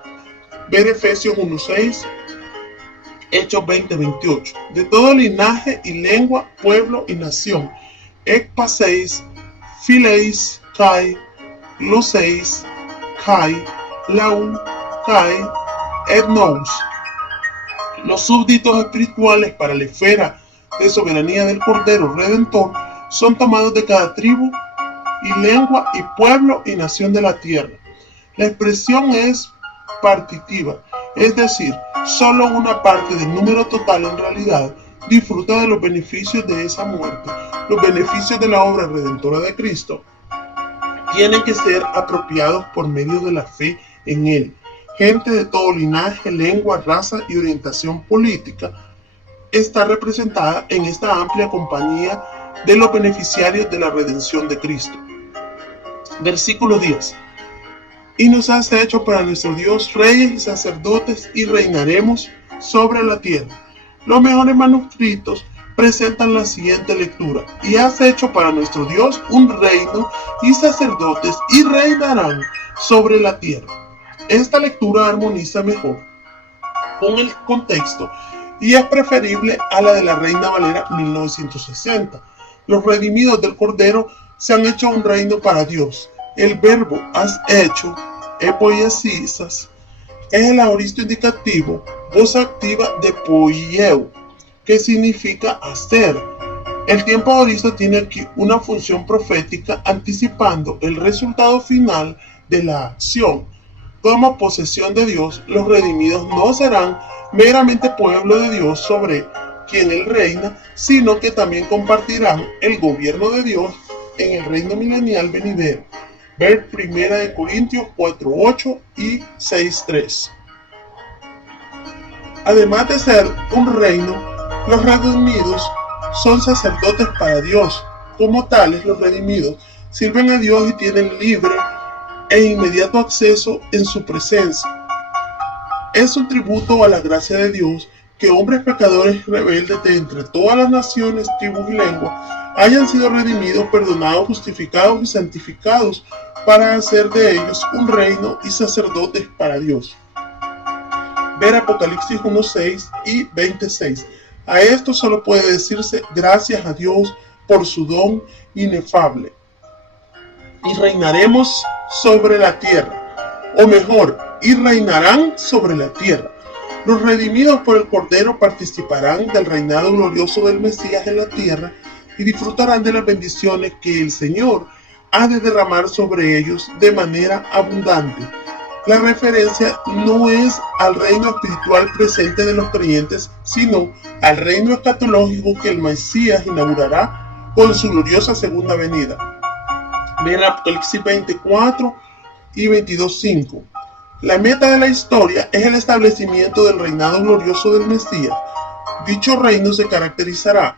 Ver Efesios 1:6, Hechos 20:28. De todo linaje y lengua, pueblo y nación. Ekpaseis, Phileis, Kai, Loseis, Kai, Lau, Kai, Ethnos. Los súbditos espirituales para la esfera de soberanía del Cordero Redentor son tomados de cada tribu y lengua y pueblo y nación de la tierra. La expresión es partitiva, es decir, solo una parte del número total en realidad disfruta de los beneficios de esa muerte. Los beneficios de la obra redentora de Cristo tienen que ser apropiados por medio de la fe en Él. Gente de todo linaje, lengua, raza y orientación política está representada en esta amplia compañía de los beneficiarios de la redención de Cristo. Versículo 10. Y nos has hecho para nuestro Dios reyes y sacerdotes y reinaremos sobre la tierra. Los mejores manuscritos presentan la siguiente lectura: y has hecho para nuestro Dios un reino y sacerdotes y reinarán sobre la tierra. Esta lectura armoniza mejor con el contexto y es preferible a la de la Reina Valera 1960. Los redimidos del Cordero se han hecho un reino para Dios. El verbo has hecho, epoiesisas, es el aoristo indicativo, voz activa de poieu, que significa hacer. El tiempo aoristo tiene aquí una función profética anticipando el resultado final de la acción. Como posesión de Dios, los redimidos no serán meramente pueblo de Dios sobre quien Él reina, sino que también compartirán el gobierno de Dios en el reino milenial venidero. Ver 1 Corintios 4:8 y 6:3. Además de ser un reino, los redimidos son sacerdotes para Dios. Como tales, los redimidos sirven a Dios y tienen libre e inmediato acceso en su presencia. Es un tributo a la gracia de Dios que hombres pecadores rebeldes de entre todas las naciones, tribus y lenguas hayan sido redimidos, perdonados, justificados y santificados para hacer de ellos un reino y sacerdotes para Dios. Ver Apocalipsis 1:6 y 20:6. A esto solo puede decirse gracias a Dios por su don inefable. Y reinaremos sobre la tierra, o mejor, y reinarán sobre la tierra. Los redimidos por el Cordero participarán del reinado glorioso del Mesías en la tierra y disfrutarán de las bendiciones que el Señor ha de derramar sobre ellos de manera abundante. La referencia no es al reino espiritual presente de los creyentes, sino al reino escatológico que el Mesías inaugurará con su gloriosa segunda venida. Ven Apocalipsis 24 y 22:5. La meta de la historia es el establecimiento del reinado glorioso del Mesías. Dicho reino se caracterizará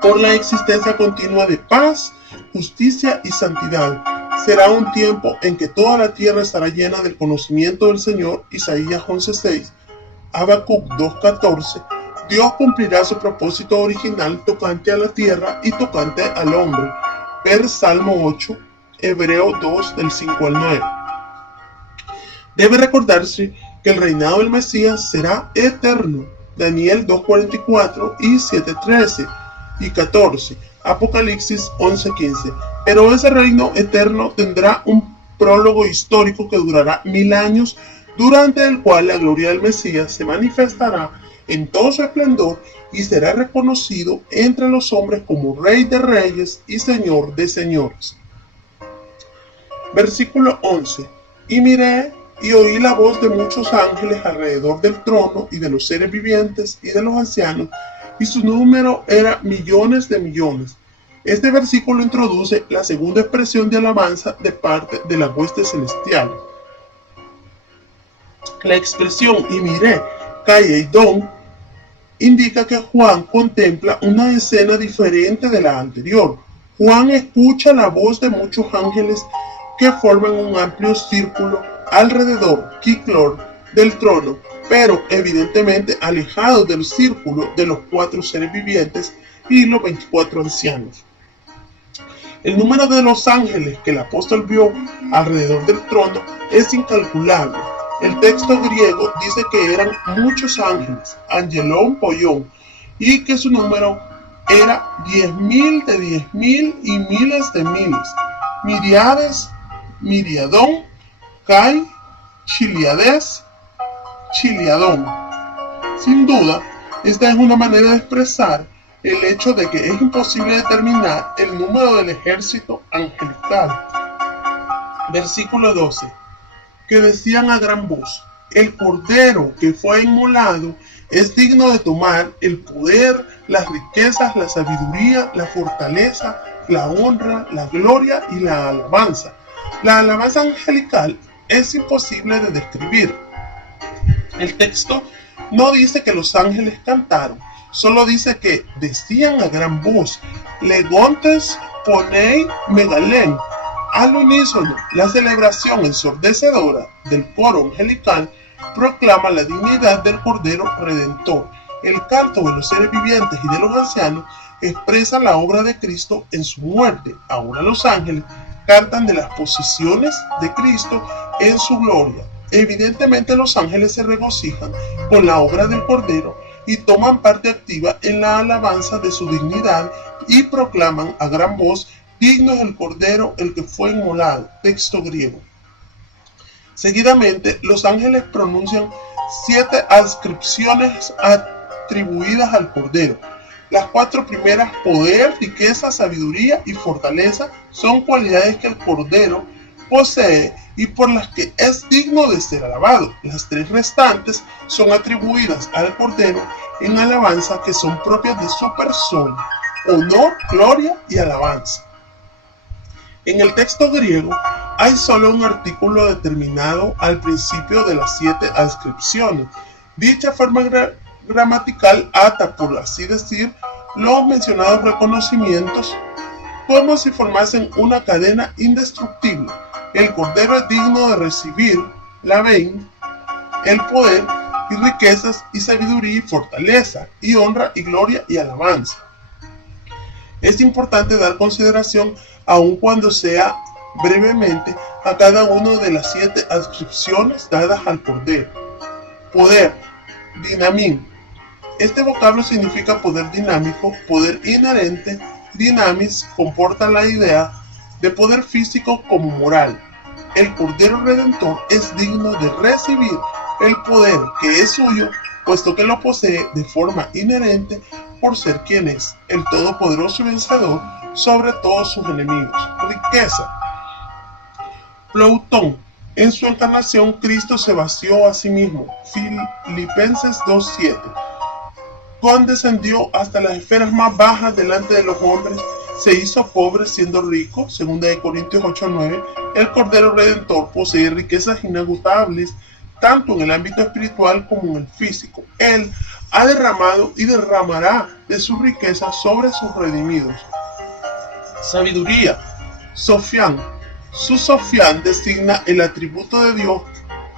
por la existencia continua de paz, justicia y santidad. Será un tiempo en que toda la tierra estará llena del conocimiento del Señor. Isaías 11:6, Habacuc 2:14. Dios cumplirá su propósito original tocante a la tierra y tocante al hombre. Ver Salmo 8, Hebreo 2 del 5 al 9. Debe recordarse que el reinado del Mesías será eterno. Daniel 2:44 y 7:13 y 14. Apocalipsis 11:15. Pero ese reino eterno tendrá un prólogo histórico que durará 1000 años, durante el cual la gloria del Mesías se manifestará en todo su esplendor y será reconocido entre los hombres como Rey de Reyes y Señor de Señores. Versículo 11. Y miré y oí la voz de muchos ángeles alrededor del trono y de los seres vivientes y de los ancianos, y su número era millones de millones. Este versículo introduce la segunda expresión de alabanza de parte de la hueste celestial. La expresión y miré, Cayeidón, indica que Juan contempla una escena diferente de la anterior. Juan escucha la voz de muchos ángeles que forman un amplio círculo alrededor, Kiklor, del trono, pero evidentemente alejados del círculo de los 4 seres vivientes y los 24 ancianos. El número de los ángeles que el apóstol vio alrededor del trono es incalculable. El texto griego dice que eran muchos ángeles, angelón, poión, y que su número era 10.000 de 10.000 y miles de miles, miriades, miriadón, kai, chiliades, chiliadón. Sin duda, esta es una manera de expresar el hecho de que es imposible determinar el número del ejército angelical. Versículo 12. Que decían a gran voz: el Cordero que fue inmolado es digno de tomar el poder, las riquezas, la sabiduría, la fortaleza, la honra, la gloria y la alabanza. La alabanza angelical es imposible de describir. El texto no dice que los ángeles cantaron, solo dice que decían a gran voz: legontes ponei megalén. Al unísono, la celebración ensordecedora del coro angelical proclama la dignidad del Cordero Redentor. El canto de los seres vivientes y de los ancianos expresa la obra de Cristo en su muerte. Ahora los ángeles cantan de las posesiones de Cristo en su gloria. Evidentemente los ángeles se regocijan con la obra del Cordero y toman parte activa en la alabanza de su dignidad y proclaman a gran voz digno es el cordero el que fue inmolado. Texto griego. Seguidamente, los ángeles pronuncian 7 adscripciones atribuidas al cordero. Las 4 primeras, poder, riqueza, sabiduría y fortaleza, son cualidades que el cordero posee y por las que es digno de ser alabado. Las 3 restantes son atribuidas al cordero en alabanza que son propias de su persona: honor, gloria y alabanza. En el texto griego hay solo un artículo determinado al principio de las 7 adscripciones. Dicha forma gramatical ata, por así decir, los mencionados reconocimientos como si formasen una cadena indestructible. El cordero es digno de recibir la vein, el poder y riquezas y sabiduría y fortaleza y honra y gloria y alabanza. Es importante dar consideración, aun cuando sea brevemente, a cada una de las 7 adscripciones dadas al cordero. Poder, dinamín. Este vocablo significa poder dinámico, poder inherente. Dinamis comporta la idea de poder físico como moral. El Cordero Redentor es digno de recibir el poder que es suyo, puesto que lo posee de forma inherente por ser quien es, el todopoderoso y vencedor sobre todos sus enemigos. Riqueza. Ploutón. En su encarnación, Cristo se vació a sí mismo. Filipenses 2:7. Condescendió hasta las esferas más bajas delante de los hombres, se hizo pobre siendo rico. 2 Corintios 8:9. El Cordero Redentor posee riquezas inagotables tanto en el ámbito espiritual como en el físico. Él ha derramado y derramará de su riqueza sobre sus redimidos. Sabiduría. Sofián. Su Sofián designa el atributo de Dios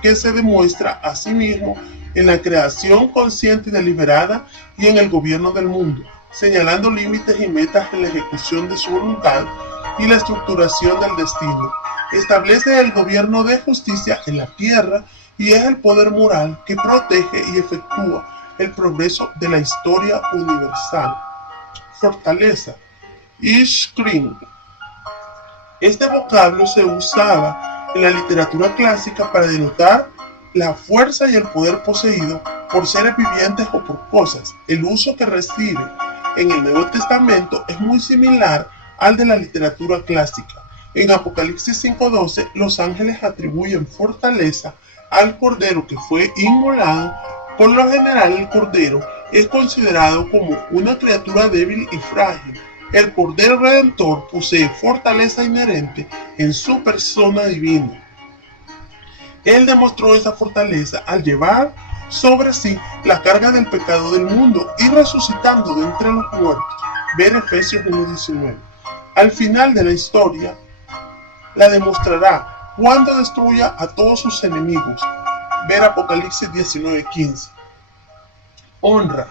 que se demuestra a sí mismo en la creación consciente y deliberada y en el gobierno del mundo, señalando límites y metas en la ejecución de su voluntad y la estructuración del destino. Establece el gobierno de justicia en la tierra y es el poder moral que protege y efectúa el progreso de la historia universal. Fortaleza. Ishkrin. Este vocablo se usaba en la literatura clásica para denotar la fuerza y el poder poseído por seres vivientes o por cosas. El uso que recibe en el Nuevo Testamento es muy similar al de la literatura clásica. En Apocalipsis 5:12, los ángeles atribuyen fortaleza al Cordero que fue inmolado. Por lo general, el Cordero es considerado como una criatura débil y frágil. El Cordero Redentor posee fortaleza inherente en su persona divina. Él demostró esa fortaleza al llevar sobre sí la carga del pecado del mundo y resucitando de entre los muertos. Ver Efesios 1:19. Al final de la historia, la demostrará cuando destruya a todos sus enemigos. Ver Apocalipsis 19:15. Honra.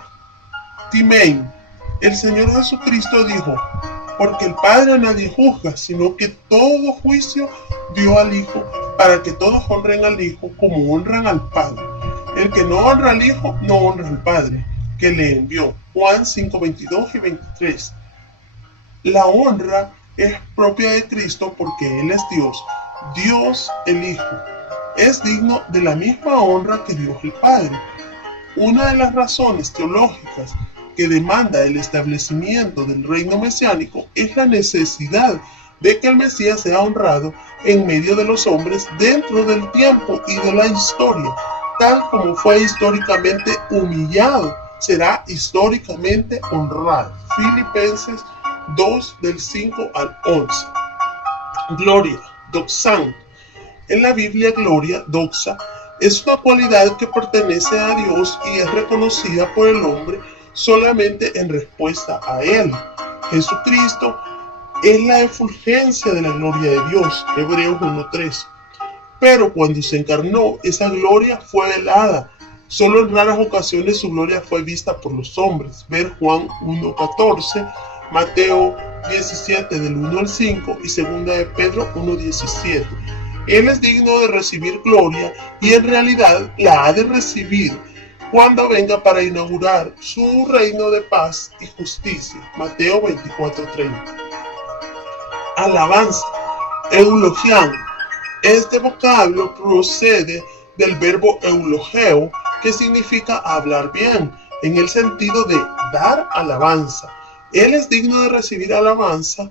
Timein. El Señor Jesucristo dijo: porque el Padre a nadie juzga, sino que todo juicio dio al Hijo, para que todos honren al Hijo como honran al Padre. El que no honra al Hijo, no honra al Padre, que le envió. Juan 5:22 y 23. La honra es propia de Cristo porque Él es Dios. Dios el Hijo es digno de la misma honra que Dios el Padre. Una de las razones teológicas que demanda el establecimiento del reino mesiánico es la necesidad de que el Mesías sea honrado en medio de los hombres dentro del tiempo y de la historia. Tal como fue históricamente humillado, será históricamente honrado. Filipenses 2 del 5 al 11. Gloria, doxan. En la Biblia, gloria, doxa, es una cualidad que pertenece a Dios y es reconocida por el hombre solamente en respuesta a Él. Jesucristo es la efulgencia de la gloria de Dios. Hebreos 1:3. Pero cuando se encarnó, esa gloria fue velada. Solo en raras ocasiones su gloria fue vista por los hombres. Ver Juan 1:14, Mateo 17 del 1 al 5 y 2 de Pedro 1:17. Él es digno de recibir gloria y en realidad la ha de recibir cuando venga para inaugurar su reino de paz y justicia. Mateo 24:30. alabanza. Eulogian. Este vocablo procede del verbo eulogeo, que significa hablar bien, en el sentido de dar alabanza. Él es digno de recibir alabanza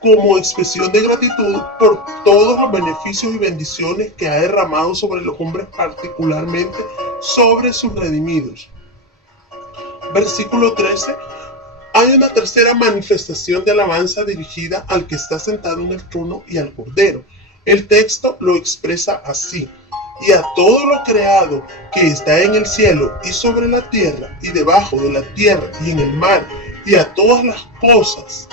como expresión de gratitud por todos los beneficios y bendiciones que ha derramado sobre los hombres, particularmente sobre sus redimidos. Versículo 13. Hay una tercera manifestación de alabanza dirigida al que está sentado en el trono y al Cordero. El texto lo expresa así: y a todo lo creado que está en el cielo y sobre la tierra y debajo de la tierra y en el mar, y a todas las cosas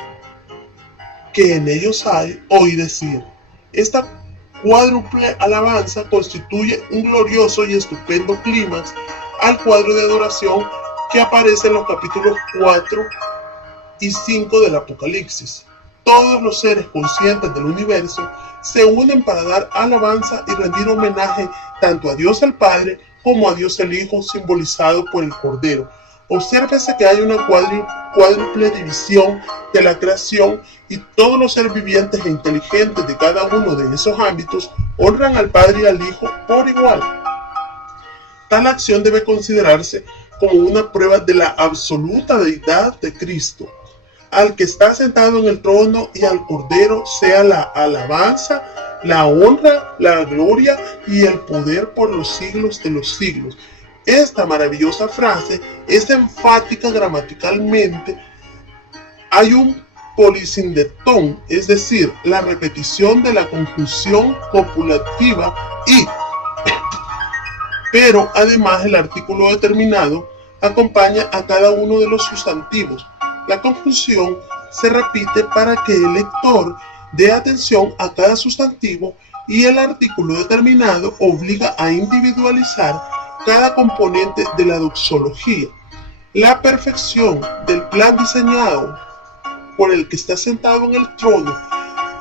que en ellos hay, oí decir. Esta cuádruple alabanza constituye un glorioso y estupendo clímax al cuadro de adoración que aparece en los capítulos 4 y 5 del Apocalipsis. Todos los seres conscientes del universo se unen para dar alabanza y rendir homenaje tanto a Dios el Padre como a Dios el Hijo, simbolizado por el Cordero. Obsérvese que hay una cuádruple división de la creación, y todos los seres vivientes e inteligentes de cada uno de esos ámbitos honran al Padre y al Hijo por igual. Tal acción debe considerarse como una prueba de la absoluta deidad de Cristo. Al que está sentado en el trono y al Cordero sea la alabanza, la honra, la gloria y el poder por los siglos de los siglos. Esta maravillosa frase es enfática gramaticalmente. Hay un polisindetón, es decir, la repetición de la conjunción copulativa y, pero además el artículo determinado acompaña a cada uno de los sustantivos. La conjunción se repite para que el lector dé atención a cada sustantivo, y el artículo determinado obliga a individualizar cada componente de la doxología. La perfección del plan diseñado por el que está sentado en el trono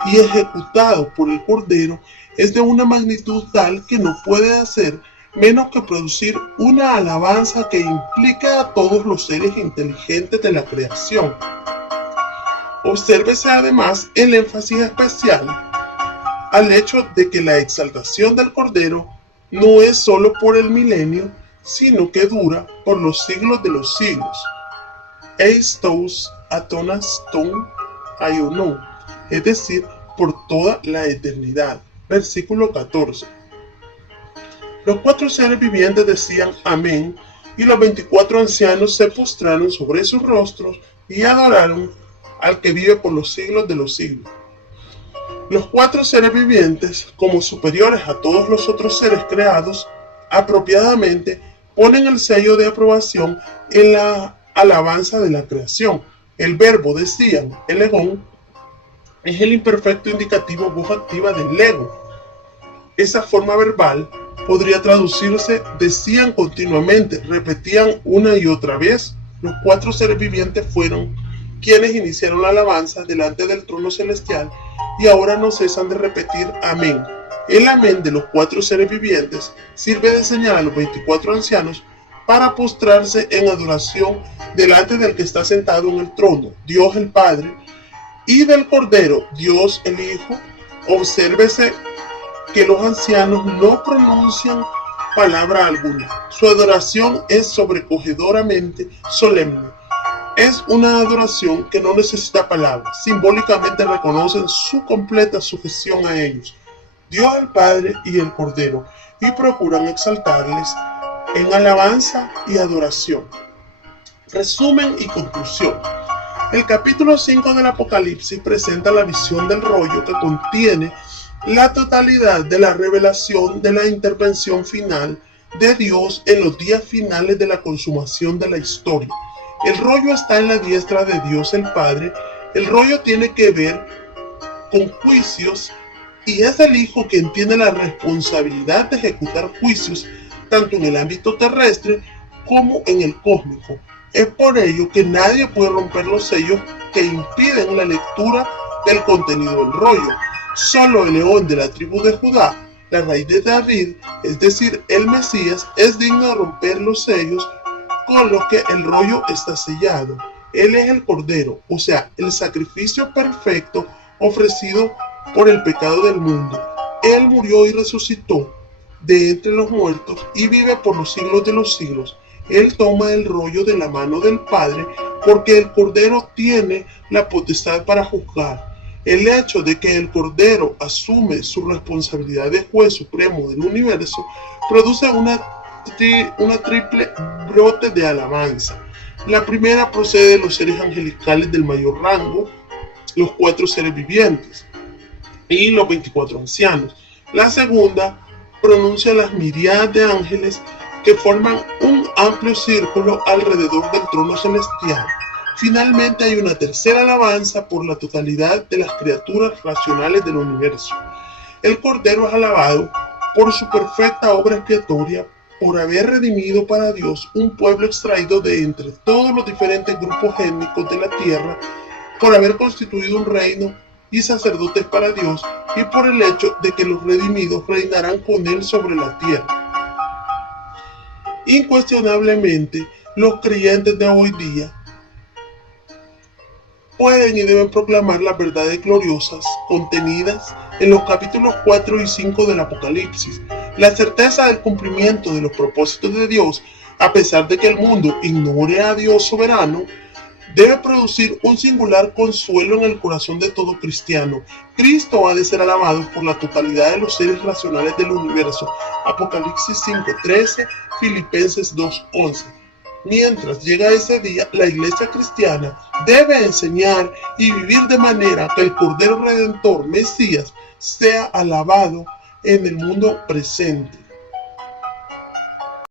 y ejecutado por el Cordero es de una magnitud tal que no puede hacer menos que producir una alabanza que implique a todos los seres inteligentes de la creación. Obsérvese además el énfasis especial al hecho de que la exaltación del Cordero no es solo por el milenio, sino que dura por los siglos de los siglos. Eistos atonaston aionon, es decir, por toda la eternidad. Versículo 14. Los 4 seres vivientes decían amén, y los 24 ancianos se postraron sobre sus rostros y adoraron al que vive por los siglos de los siglos. Los 4 seres vivientes, como superiores a todos los otros seres creados, apropiadamente ponen el sello de aprobación en la alabanza de la creación. El verbo decían, elegón, es el imperfecto indicativo voz activa del lego. Esa forma verbal podría traducirse decían continuamente, repetían una y otra vez. Los 4 seres vivientes fueron quienes iniciaron la alabanza delante del trono celestial, y ahora no cesan de repetir amén. El amén de los 4 seres vivientes sirve de señal a los 24 ancianos para postrarse en adoración delante del que está sentado en el trono, Dios el Padre, y del Cordero, Dios el Hijo. Obsérvese que los ancianos no pronuncian palabra alguna. Su adoración es sobrecogedoramente solemne. Es una adoración que no necesita palabras. Simbólicamente reconocen su completa sujeción a ellos, Dios el Padre y el Cordero, y procuran exaltarles en alabanza y adoración. Resumen y conclusión. El capítulo 5 del Apocalipsis presenta la visión del rollo, que contiene la totalidad de la revelación de la intervención final de Dios en los días finales de la consumación de la historia. El rollo está en la diestra de Dios el Padre. El rollo tiene que ver con juicios, y es el Hijo quien tiene la responsabilidad de ejecutar juicios tanto en el ámbito terrestre como en el cósmico. Es por ello que nadie puede romper los sellos que impiden la lectura del contenido del rollo. Solo el león de la tribu de Judá, la raíz de David, es decir, el Mesías, es digno de romper los sellos con los que el rollo está sellado. Él es el Cordero, o sea, el sacrificio perfecto ofrecido por el pecado del mundo. Él murió y resucitó de entre los muertos y vive por los siglos de los siglos. Él toma el rollo de la mano del Padre porque el Cordero tiene la potestad para juzgar. El hecho de que el Cordero asume su responsabilidad de juez supremo del universo produce una triple brote de alabanza. La primera procede de los seres angelicales del mayor rango, los 4 seres vivientes y los 24 ancianos. La segunda pronuncia las miríadas de ángeles que forman un amplio círculo alrededor del trono celestial. Finalmente hay una tercera alabanza por la totalidad de las criaturas racionales del universo. El Cordero es alabado por su perfecta obra expiatoria, por haber redimido para Dios un pueblo extraído de entre todos los diferentes grupos étnicos de la tierra, por haber constituido un reino y sacerdotes para Dios, y por el hecho de que los redimidos reinarán con él sobre la tierra. Incuestionablemente, los creyentes de hoy día pueden y deben proclamar las verdades gloriosas contenidas en los capítulos 4 y 5 del Apocalipsis. La certeza del cumplimiento de los propósitos de Dios, a pesar de que el mundo ignore a Dios soberano, debe producir un singular consuelo en el corazón de todo cristiano. Cristo ha de ser alabado por la totalidad de los seres racionales del universo. Apocalipsis 5:13, Filipenses 2:11. Mientras llega ese día, la Iglesia cristiana debe enseñar y vivir de manera que el Cordero Redentor, Mesías, sea alabado en el mundo presente.